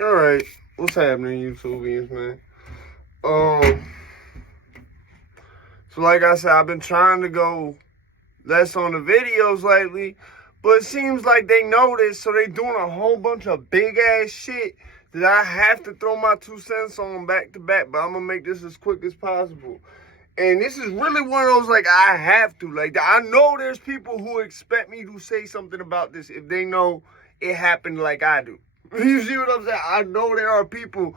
Alright, what's happening, YouTubians, man? So like I said, I've been trying to go less on the videos lately, but it seems like they noticed, so they doing a whole bunch of big-ass shit that I have to throw my 2 cents on back to back, but I'm gonna make this as quick as possible. And this is really one of those, like, I have to. Like, I know there's people who expect me to say something about this if they know it happened like I do. You see what I'm saying? I know there are people.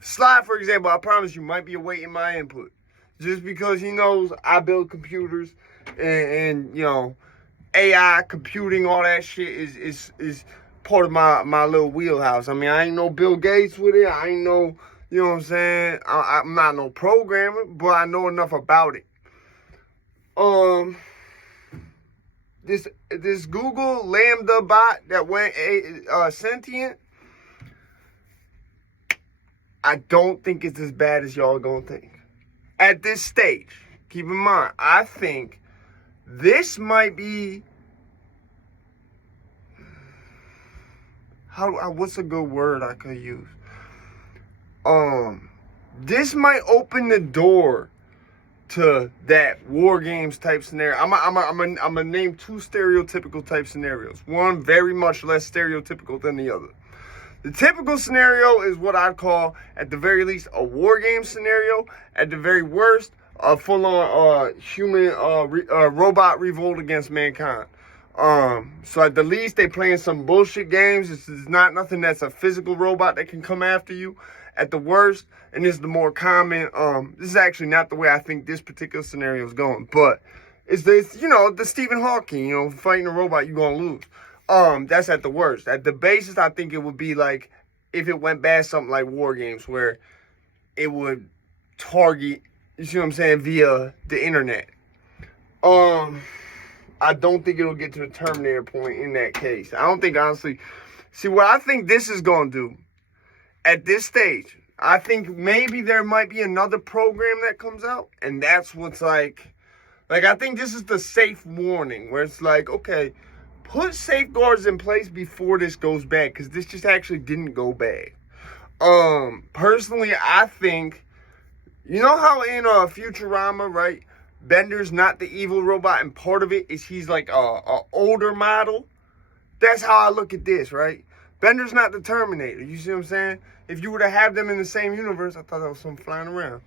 Sly, for example, I promise you, might be awaiting my input. Just because he knows I build computers and you know, AI, computing, all that shit is part of my little wheelhouse. I mean, I ain't no Bill Gates with it. I ain't no, you know what I'm saying? I'm not no programmer, but I know enough about it. This Google Lambda bot that went sentient, I don't think it's as bad as y'all gonna think. At this stage, keep in mind, I think this might be, what's a good word I could use? This might open the door to that war games type scenario. I'm gonna name 2 stereotypical type scenarios. One very much less stereotypical than the other. The typical scenario is what I'd call, at the very least, a war game scenario. At the very worst, a full-on human robot revolt against mankind. So at the least, they playing some bullshit games. This is not nothing that's a physical robot that can come after you. At the worst, and this is the more common, this is actually not the way I think this particular scenario is going, but it's this, you know, the Stephen Hawking, you know, fighting a robot, you're gonna lose. That's at the worst. At the basis, I think it would be like, if it went bad, something like war games, where it would target, you see what I'm saying, via the internet. I don't think it'll get to the Terminator point in that case. I don't think, honestly, see, what I think this is gonna do, at this stage, I think maybe there might be another program that comes out, and that's what's like, I think this is the safe warning, where it's like, okay, put safeguards in place before this goes bad, because this just actually didn't go bad. Personally, I think, you know how in Futurama, right, Bender's not the evil robot, and part of it is he's like a older model? That's how I look at this, right? Bender's not the Terminator, you see what I'm saying? If you were to have them in the same universe, I thought that was something flying around.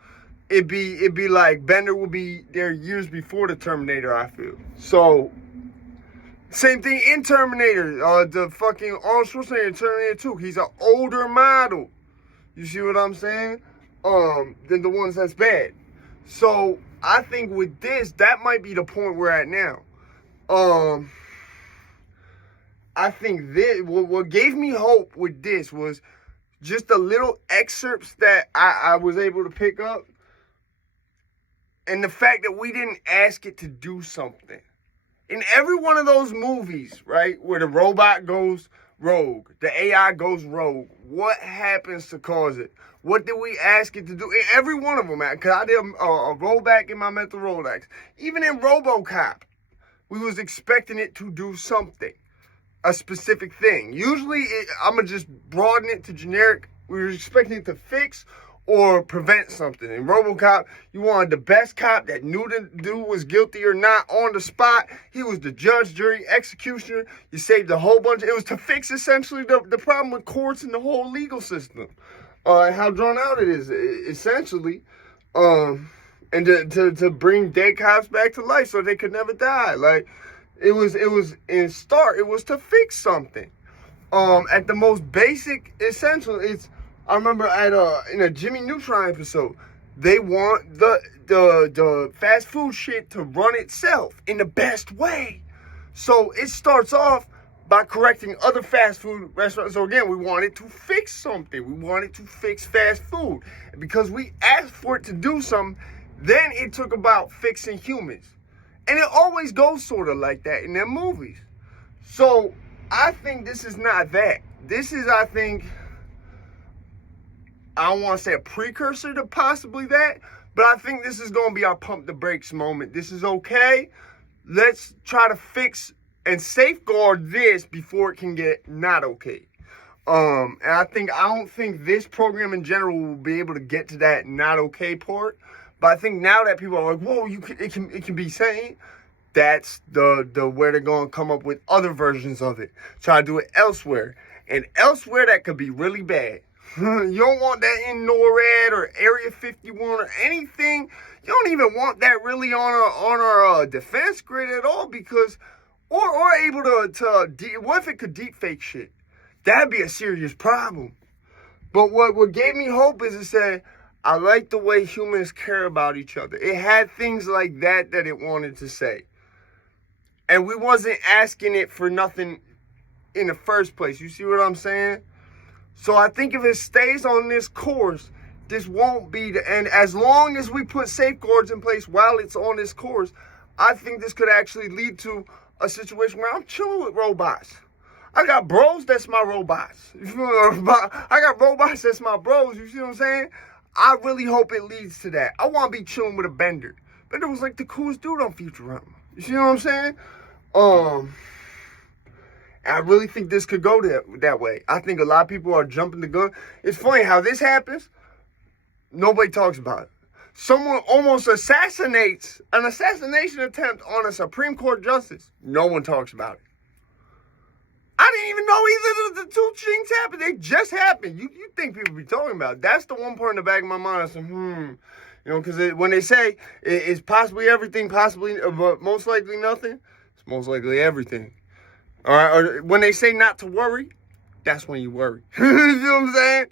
It'd be like Bender would be there years before the Terminator, I feel. So, same thing in Terminator. The fucking Arnold Schwarzenegger, Terminator 2. He's an older model. You see what I'm saying? Than the ones that's bad. So, I think with this, that might be the point we're at now. I think this, what gave me hope with this was just the little excerpts that I was able to pick up. And the fact that we didn't ask it to do something. In every one of those movies, right, where the robot goes rogue, the AI goes rogue, what happens to cause it? What did we ask it to do? In every one of them, man, because I did a rollback in my mental Rolodex. Even in RoboCop, we was expecting it to do something, a specific thing. Usually, I'm going to just broaden it to generic. We were expecting it to fix or prevent something. In RoboCop, you wanted the best cop that knew the dude was guilty or not on the spot. He was the judge, jury, executioner. You saved a whole bunch. It was to fix essentially the problem with courts and the whole legal system. And how drawn out it is, essentially. And to bring dead cops back to life so they could never die. Like, it was in start, it was to fix something. At the most basic, essential, I remember in a Jimmy Neutron episode, they want the fast food shit to run itself in the best way. So it starts off by correcting other fast food restaurants. So again, we wanted to fix something. We wanted to fix fast food. And because we asked for it to do something, then it took about fixing humans. And it always goes sort of like that in their movies. So I think this is not that. This is, I think, I don't want to say a precursor to possibly that, but I think this is going to be our pump the brakes moment. This is okay. Let's try to fix and safeguard this before it can get not okay. And I don't think this program in general will be able to get to that not okay part. But I think now that people are like, whoa, it can be sane. That's the where they're gonna come up with other versions of it. Try to do it elsewhere. And elsewhere that could be really bad. You don't want that in NORAD or Area 51 or anything. You don't even want that really on our defense grid at all, because or able what if it could deep fake shit? That'd be a serious problem. But what gave me hope is it said, I like the way humans care about each other. It had things like that it wanted to say. And we wasn't asking it for nothing in the first place. You see what I'm saying? So I think if it stays on this course, this won't be the end. As long as we put safeguards in place while it's on this course, I think this could actually lead to a situation where I'm chilling with robots. I got bros that's my robots. You feel me? I got robots that's my bros. You see what I'm saying? I really hope it leads to that. I want to be chilling with a Bender. Bender was like the coolest dude on Futurama. You see what I'm saying? I really think this could go that way. I think a lot of people are jumping the gun. It's funny how this happens. Nobody talks about it. Someone almost assassinates an assassination attempt on a Supreme Court justice. No one talks about it. I didn't even know either of the two things happened. They just happened. You think people be talking about it. That's the one part in the back of my mind. I said, you know, because when they say it's possibly everything, but most likely nothing, it's most likely everything. All right. Or when they say not to worry, that's when you worry. You know what I'm saying?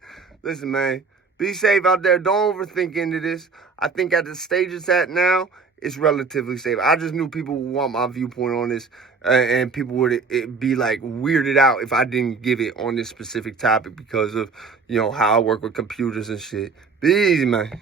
Listen, man, be safe out there. Don't overthink into this. I think at the stage it's at now, it's relatively safe. I just knew people would want my viewpoint on this, and people would be like weirded out if I didn't give it on this specific topic because of, you know, how I work with computers and shit. Be easy, man.